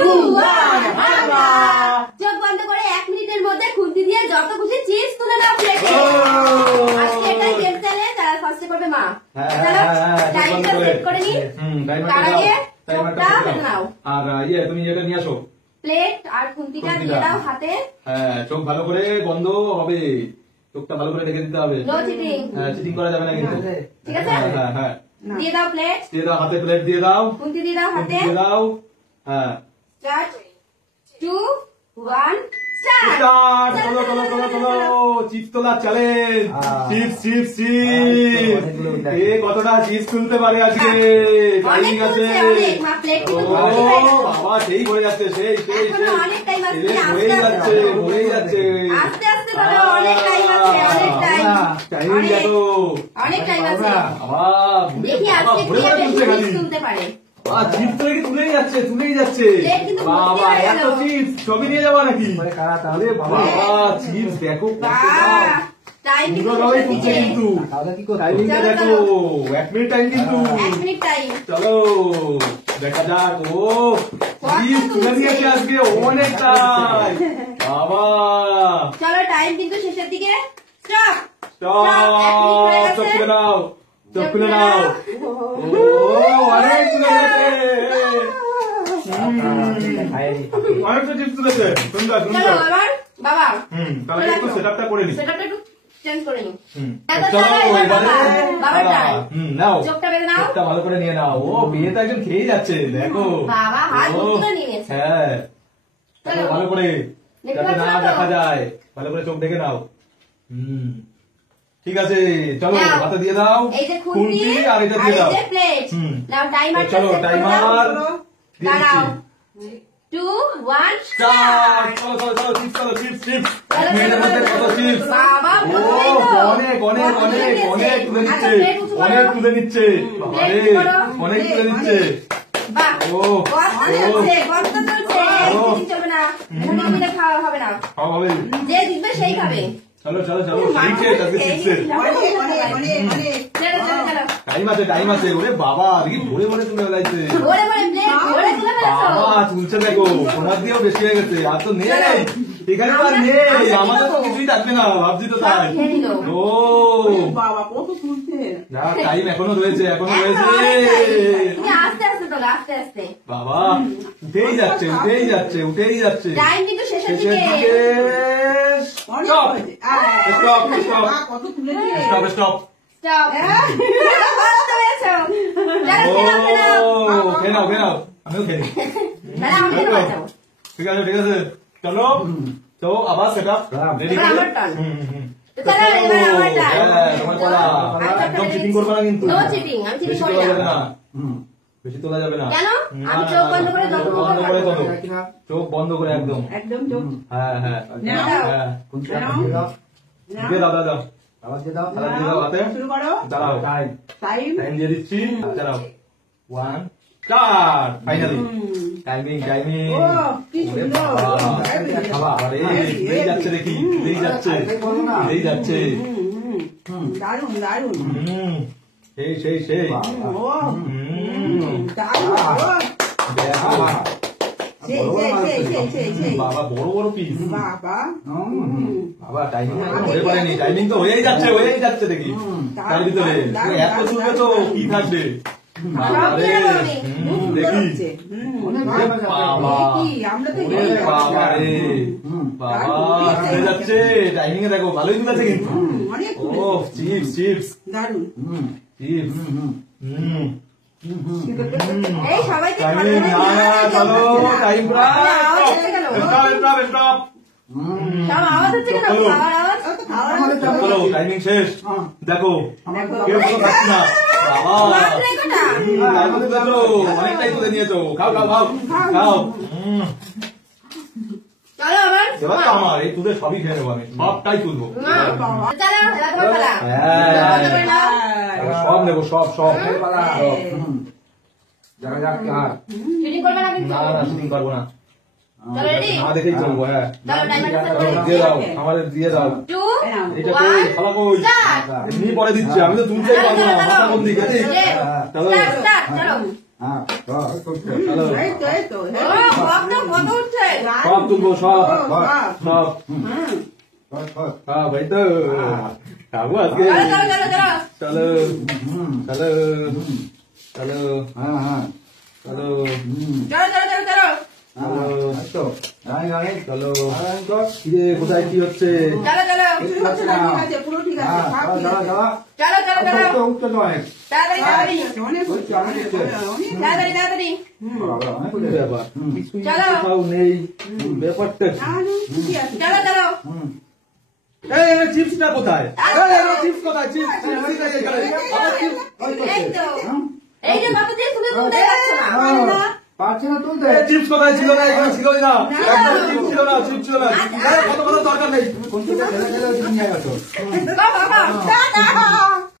2 1 চোখ বন্ধ করে 1 মিনিটের মধ্যে খুন্তি দিয়ে যত খুশি চিপস তুলে নাও প্লেটে। আজকে এটাই গেম চ্যালেঞ্জ। আর ফার্স্টে করবে মা। চলো টাইমটা সেট করে নি। তার আগে চোখটা বেঁধে নাও। আর তুমি এটা নিয়ে আসো প্লেট আর খুন্তিটা দিয়ে দাও হাতে। হ্যাঁ, চোখ ভালো করে বন্ধ হবে, চোখটা ভালো করে রেখে দিতে হবে। No cheating. হ্যাঁ, চিটিং করা যাবে না কিন্তু। ঠিক আছে? হ্যাঁ হ্যাঁ, দিয়ে দাও প্লেট, দিয়ে দাও হাতে, প্লেট দিয়ে দাও, খুন্তি দিয়ে দাও হাতে। দিয়ে দাও। হ্যাঁ, স্টার্ট 2 1 স্টার্ট। স্টার্ট। চলো চলো চলো চলো, চিপস তোলা চ্যালেঞ্জ। চিপস চিপস চিপস, এ কতটা চিপস তুলতে পারে আজকে? টাইমিং আছে। মা প্লেট কিন্তু বাবা সেই ভরে যাচ্ছে, সেই সেই সেই অনেক টাইম আছে। ভরেই যাচ্ছে, ভরেই যাচ্ছে। আস্তে আস্তে ধরো, অনেক টাইম আছে, অনেক টাইম। টাইমিং দেখো, অনেক টাইম আছে। বাবা দেখি আজকে কে বেশি তুলতে পারে। চিপস তো তুলেই যাচ্ছে, তুলেই যাচ্ছে। বাবা এত চিপস সবই নিয়ে যাবো নাকি? তাহলে বাবা চিপস দেখো, টাইম কিন্তু টাইমিংটা দেখো, 1 মিনিট টাইম কিন্তু। 1 মিনিট টাইম। চলো দেখা যাক। ও চিপস তুলে নিয়েছে আজকে অনেকটাই। বাবা চলো টাইম কিন্তু শেষের দিকে। স্টপ স্টপ, চোখ খুলে নাও, চোখ খুলে নাও। ও অনেক তুলে নিয়েছে, অনেকটা চিপস তুলেছে। সুন্দর সুন্দর। চলো এবার বাবা তাহলে একটু সেটআপটা করে নি, সেটআপটা একটু চেঞ্জ করে নি। চলো এবারে নাও, চোখটা বেঁধে নাও, চোখটা ভালো করে নিয়ে নাও। ও বিয়ে তো একজন খেয়ে যাচ্ছে দেখো। বাবা হাত তুলে নিয়েছে। হ্যাঁ, চলো ভালো করে যাতে না দেখো দেখা যায়, ভালো করে চোখ দেখে নাও। ঠিক আছে, চলো হাতে দিয়ে দাও এই যে খুন্তি, আর এটা দিয়ে দাও প্লেট। নাও টাইমার, চলো টাইমার দাঁড়াও। 2 1 স্টার্ট। চলো চলো চলো, চিপস চলো, চিপস চিপস। 1 মিনিটের মধ্যে কত চিপস? বাবা ও অনেক অনেক অনেক অনেক তুলে নিচ্ছে, অনেক তুলে নিচ্ছে। বাবারে অনেক তুলে নিচ্ছে। বাহ, ও চলছে, গন্ধ চলছে। চিটিং চলবে না, এখানে মিলে খাওয়া হবে না। খাওয়া হবে, যে জিতবে সেই খাবে। চলো চলো চলো, সেই খেয়ে আজকে চিপসের। চলো চলো চলো, টাইম আছে, টাইম আছে। ওরে বাবা দেখি ভরে ভরে তুলে ফেলাইছে। ভরে ভরে প্লেট ভরে তুলে ফেলেছো। বাবা তুলছে দেখো, তোমার দিয়েও বেশি হয়ে গেছে। আর তো নেই এখানে, তো আর নেই, আমাদের তো কিছুই থাকবে না, ভাবছি তো তাই। ও বাবা কত তুলছে। না, টাইম এখনো রয়েছে, এখনো রয়েছে। তুমি আস্তে আস্তে তোলো, আস্তে আস্তে। বাবা উঠেই যাচ্ছে, উঠেই যাচ্ছে, উঠেই যাচ্ছে। টাইম কিন্তু শেষের শেষের দিকে। দিকে স্টপ স্টপ স্টপ কত তুলেছে। Stop stop. স্টপ। কত হয়েছে? চলো খেয়ে নাও, খেয়ে নাও, খেয়ে নাও, আমিও খেয়ে নিই। তাহলে আমাকে বাঁচাও। ঠিক আছে ঠিক আছে, চলো তো আবার সেটা রেডি এবার করে। আমার টার্ন। চলো এবার আমার টার্ন। তোমার পালা, একদম চিটিং করবে না কিন্তু। নো চিটিং, আমি চিটিং বেশি করি তোলা যাবে না। না, বেশি তোলা যাবে না। কেন? না, আমি না, চোখ না, বন্ধ করে চোখ যতটুকু বন্ধ করে তোলো, পারবো। চোখ বন্ধ করে একদম। একদম চোখ। হ্যাঁ হ্যাঁ নাও। হ্যাঁ, নাও। দিয়ে দাও দাও দাও, থালা দিয়ে দাও হাতে। শুরু করো। দাঁড়াও, টাইম। টাইম দিয়ে দিচ্ছি, দাঁড়াও। 1 স্টার্ট। Finally timing timing. ও কি সুন্দর। আরে এই যাচ্ছে দেখি, এই যাচ্ছে, এই যাচ্ছে। দারুন দারুন। সেই সেই সেই। ও দারুন। দেখো, সেই সেই সেই সেই। বাবা বড় বড় পিস। বাবা। বাবা টাইমিং হয়ে পারেনি, টাইমিং তো হয়েই যাচ্ছে, হয়েই যাচ্ছে দেখি। তার ভিতরে এত তুলবে তো কি থাকবে? বাবারে, দেখি বাবা, আমরা তো বাবারে বাবা তুলে যাচ্ছে। টাইমিং এ দেখো ভালোই তুলেছে কিন্তু। অনেক ও চিপস চিপস দারুন। চিপস। এই সবাইকে টাইমিং না না, চলো টাইম পুরা স্টপ স্টপ স্টপ। সব আওয়াজ হচ্ছে কেন? খাওয়ার আওয়াজ। চলো টাইমিং শেষ। দেখো কেউ তো খাচ্ছে না। বাবা তার মধ্যে তুলেছো, অনেকটাই তুলে নিয়েছো। খাও খাও খাও খাও। চলো আবার। এবার তো আমার এই তুলে সবই খেয়ে নেবো, আমি সবটাই তুলবো। চলো এবার তোমার পালা। সব নেবো, সব সব। চিটিং করবে না কিন্তু। না না শুটিং করবো না, চলো রেডি। না দেখেই চলবো। হ্যাঁ চলো টাইমারটা সেট করে দিয়ে দাও, আমাদের দিয়ে দাও। 2 এটা কই 1 খালা কই? স্টার্ট। এমনি পরে দিচ্ছি, আমি তো তুলতেই পারবো না, মাথা বন্ধ গেছে। চলো স্টার্ট স্টার্ট চলো। চলো এই তো এই তো। ও ভক্ত সব তুলবো সব সব। সব হুম। হ্যাঁ ভাই তো খাবো আজকে চলো চলো চলো চলো চলো চলো চলো হ্যাঁ হ্যাঁ চলো চলো চলো চলো চলো চলো কিরে কোথায় কি হচ্ছে চলো চলো কিছু হচ্ছে না, ঠিক আছে, পুরো ঠিক আছে, সব ঠিক আছে। চলো চলো চলো তাড়াতাড়ি তাড়াতাড়ি অনেক হচ্ছে, অনেক অনেক। তাড়াতাড়ি তাড়াতাড়ি ব্যাপার চলো কোথাও নেই ব্যাপারটা কি? না, না, ঠিকই আছে। চলো চলো এই চিপসটা কোথায় চিপস কোথায় চিপস এই তো এই যে বাবা দিয়ে তুমি তুলতে পারছো না পারছে না তুলতে চিপস কোথায় ছিল না এখানে ছিল না একদম চিপস ছিল না চিপস ছিল না কত কত দরকার নেই কোন থেকে ঠেলে ঠেলে নিয়ে গেছো বাবা বাবা